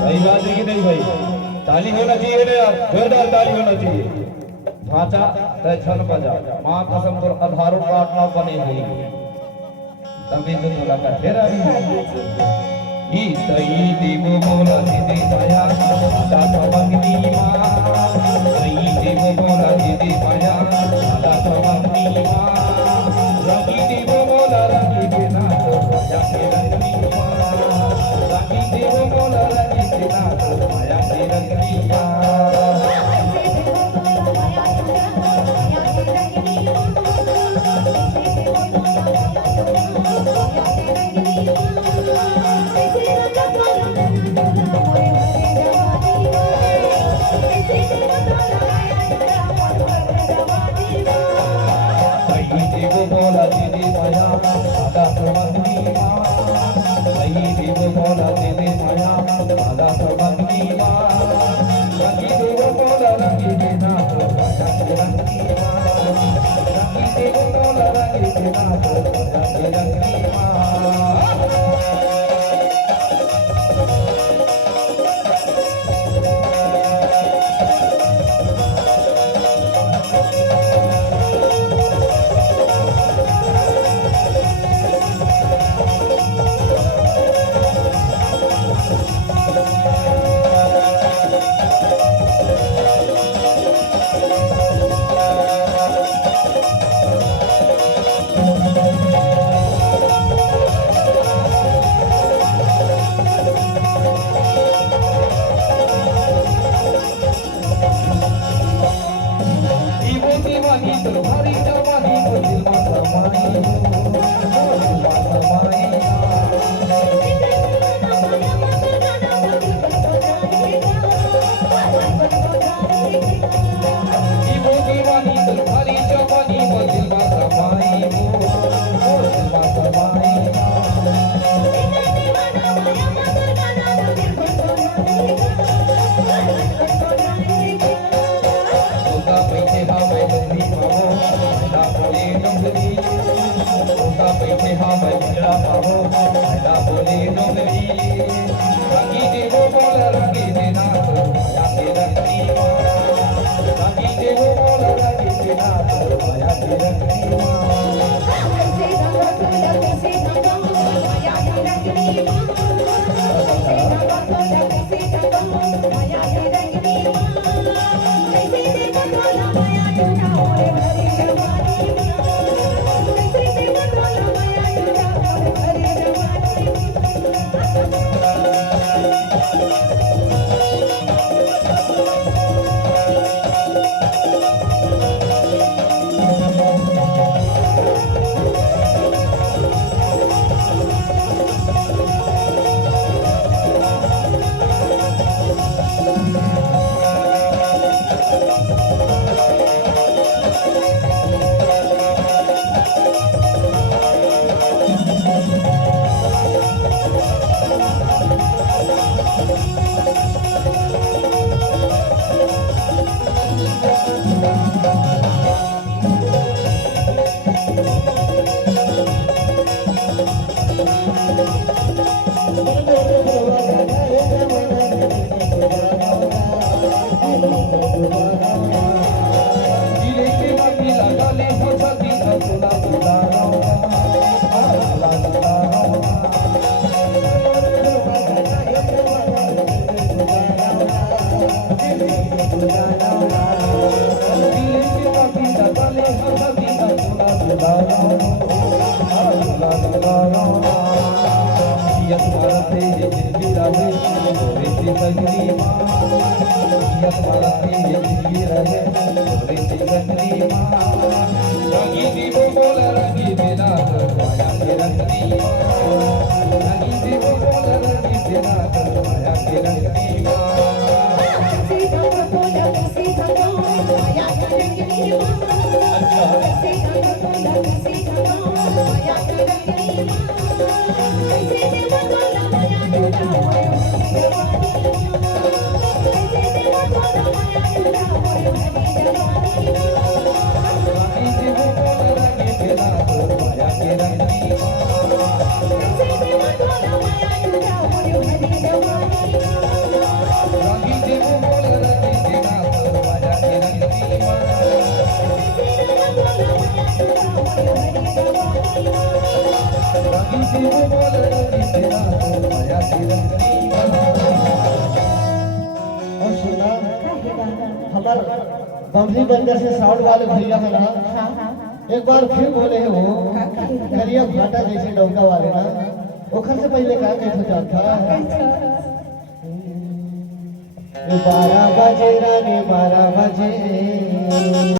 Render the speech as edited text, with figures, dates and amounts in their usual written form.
सही बात है कि नहीं भाई? ताली होना चाहिए ना यार, जोरदार ताली होना चाहिए। ढांचा तय छल बजा माँ कसम पर आधारों प्रार्थना बनी हुई तभी तो तुला का तेरा ही सही देव बोला दीदी माया दाता मंगनी माँ सही देव बोला दीदी माया दाता मंगनी माँ रंगी देव बोला रंगी देना तो माया के रंगनी माँ रंगी देव बोला रंगी देना तो माया के रंगनी माँ बोला दीदी माया दादा प्रबंधी माँ सही देव बोला दीदी माया दादा प्रबंधी माँ रंगी देव बोला रंगी देना तो राजा की रंगी माँ रंगी देव बोला रंगी देना तो राजा की रंगी माँ बैठे हाँ बजरा पाहो मैदा बोले डोगरी रंगी देवो बोला रंगी देना तो माया के रंगी माँ रंगी देवो बोला रंगी देना तो माया के रंगी माँ किसी को बोले तेरा तो माया की रंगनी बना। और सुना हमार बमली बंदर से साउंड वाले भैया है ना, एक बार फिर बोले हैं वो करिया भाटा जैसे डौका वाले ना, ओखर से पहले क्या कहते जाता 12 बजे रानी 12 बजे